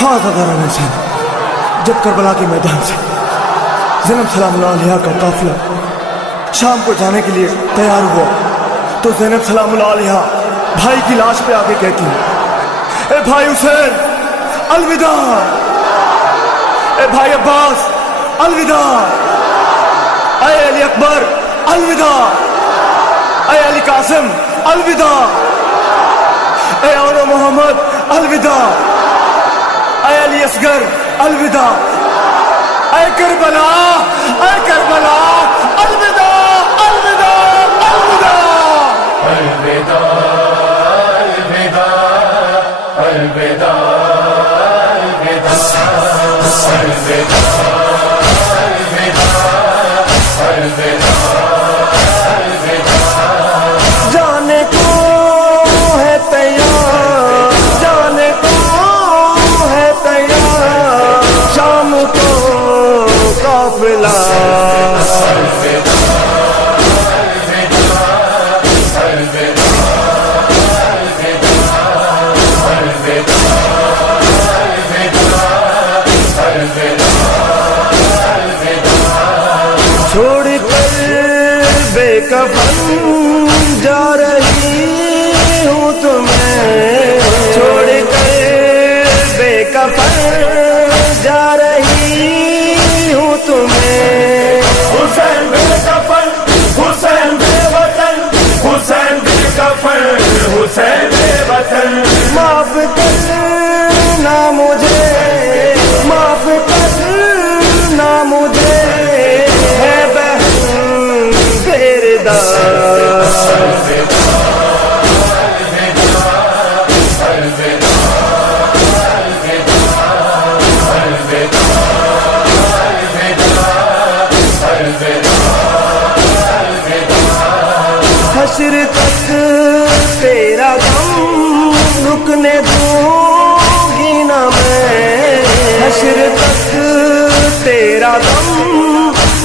ہاں غداران حسین، جب کربلا کے میدان سے زینب سلام اللہ علیہ کا قافلہ شام کو جانے کے لیے تیار ہوا تو زینب سلام اللہ علیہ بھائی کی لاش پہ آگے کہتی ہے، اے بھائی حسین الوداع، اے بھائی عباس الوداع، اے علی اکبر الوداع، اے علی قاسم الوداع، اے اولو محمد الوداع، اے علی اصغر الوداع، اے کربلا، اے کربلا الوداع، الوداع، الوداع، الوداع، الوداع، الوداع، جانے کو ہے تیار، جانے کو ہے تیار شام کو قافلہ، چھوڑ کر بے کفن جا رہی ہوں تمہیں، چھوڑ کر بے کفن جا رہی ہوں تمہیں، حسین بے کفن، حسین بے وطن، حسین بے کفن، حسین بے وطن، معاف کرنا مجھے، معاف کرنا مجھے ہے بہن بیردار، حشر تک تیرا غم رکنے دوں گی نہ میں، حشر تک تیرا غم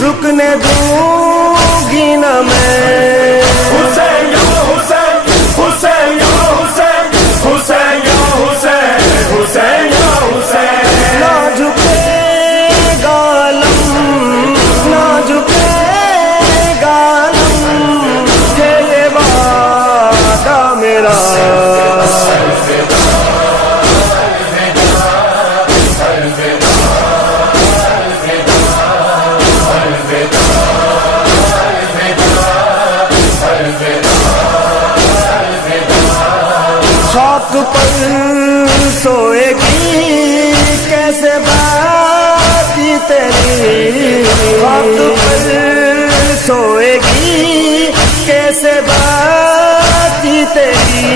رکنے دوں گی نہ میں، حسین یا حسین، حسین یا حسین، حسین یا حسین، حسین یا حسین، نہ جھکے گا علم، نہ جھکے گا علم، ہے یہ وعدہ میرا، خاک پر سوئے گی کیسے باتی تیری، خاک پر سوئے گی کیسے باتی تیری،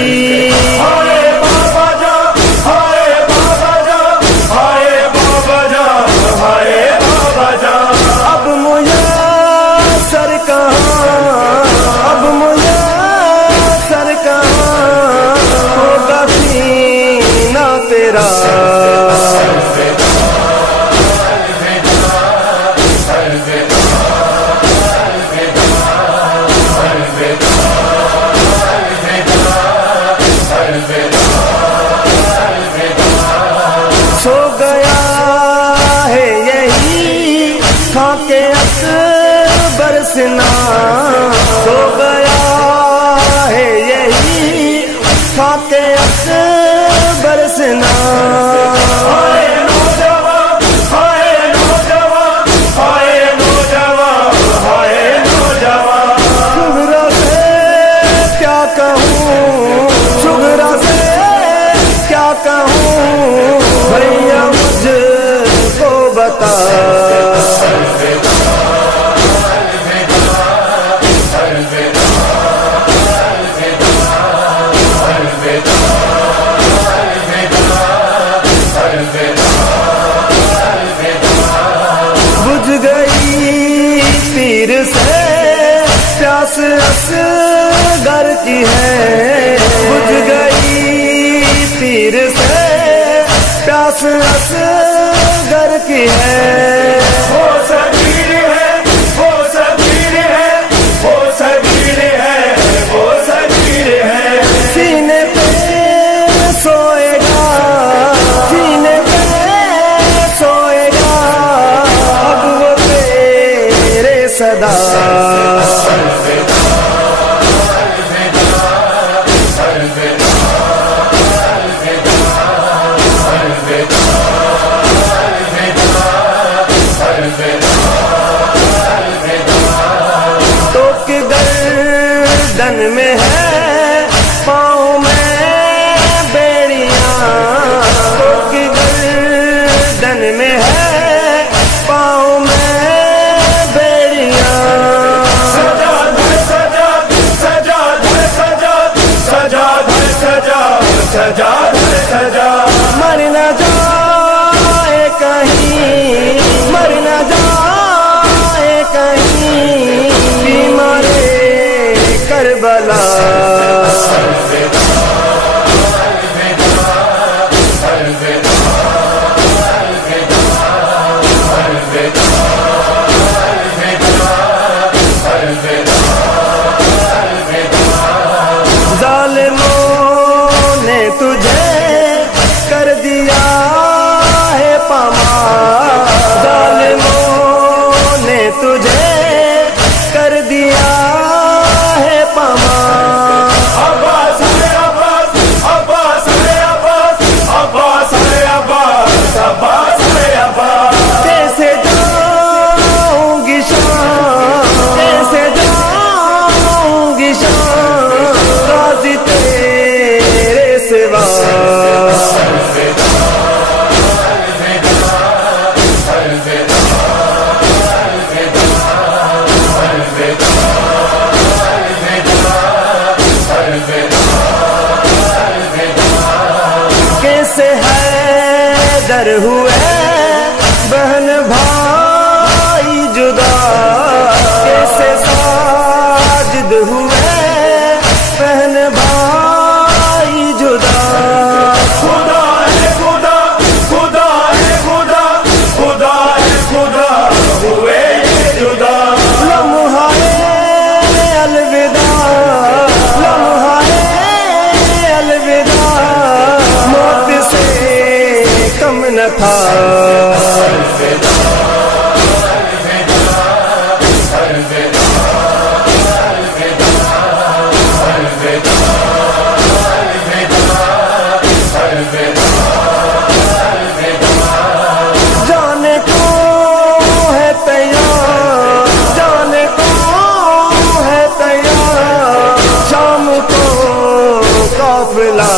ہائے بابا جان، ہائے بابا جان، ہائے بابا جان، ہائے بابا جان، اب میسر کہاں، اب میسر کہاں ہوگا سینہ تیرا، سو گیا ہے یہی خاک اکبر سنا، سو گیا ہے یہی خاک اکبر سنا، ہائے نوجوان، ہائے نوجوان، ہائے نوجوان، ہائے نوجوان، شگرا سے کیا کہوں، شگرا سے کیا کہوں، بھیا مجھ کو بتا، بجھ گئی تیر سے پیاس اصغر کی ہے، بجھ گئی تیر سے پیاس اصغر کی ہے، وہ صغیر ہے، وہ صغیر ہے، وہ صغیر ہے، وہ صغیر ہے، سینے پہ سوئے گا، سینے پہ ظالموں نے تجھے کر دیا ہے پامال، ظالموں نے تجھے کر دیا ہے پامال۔ عباس ہے عباس، عباس ہے عباس، عباس ہے عباس، عباس ہے عباس۔ کیسے جاؤں گی شام، کیسے جاؤں گی شام، غازی تیرے سوا۔ کیسے حیدر ہوئے بہن بھائی جدا، کیسے ساجد ہوئے بہن بھائی جدا۔ خدا ہے خدا، خدا ہے خدا، خدا ہے خدا، ہوئے یہ جدا۔ لمحہ الوداع، لمحہ الوداع، موت سے کم نہ تھا۔ جانے کو ہے تیار، جانے کو ہے تیار، شام کو قافلہ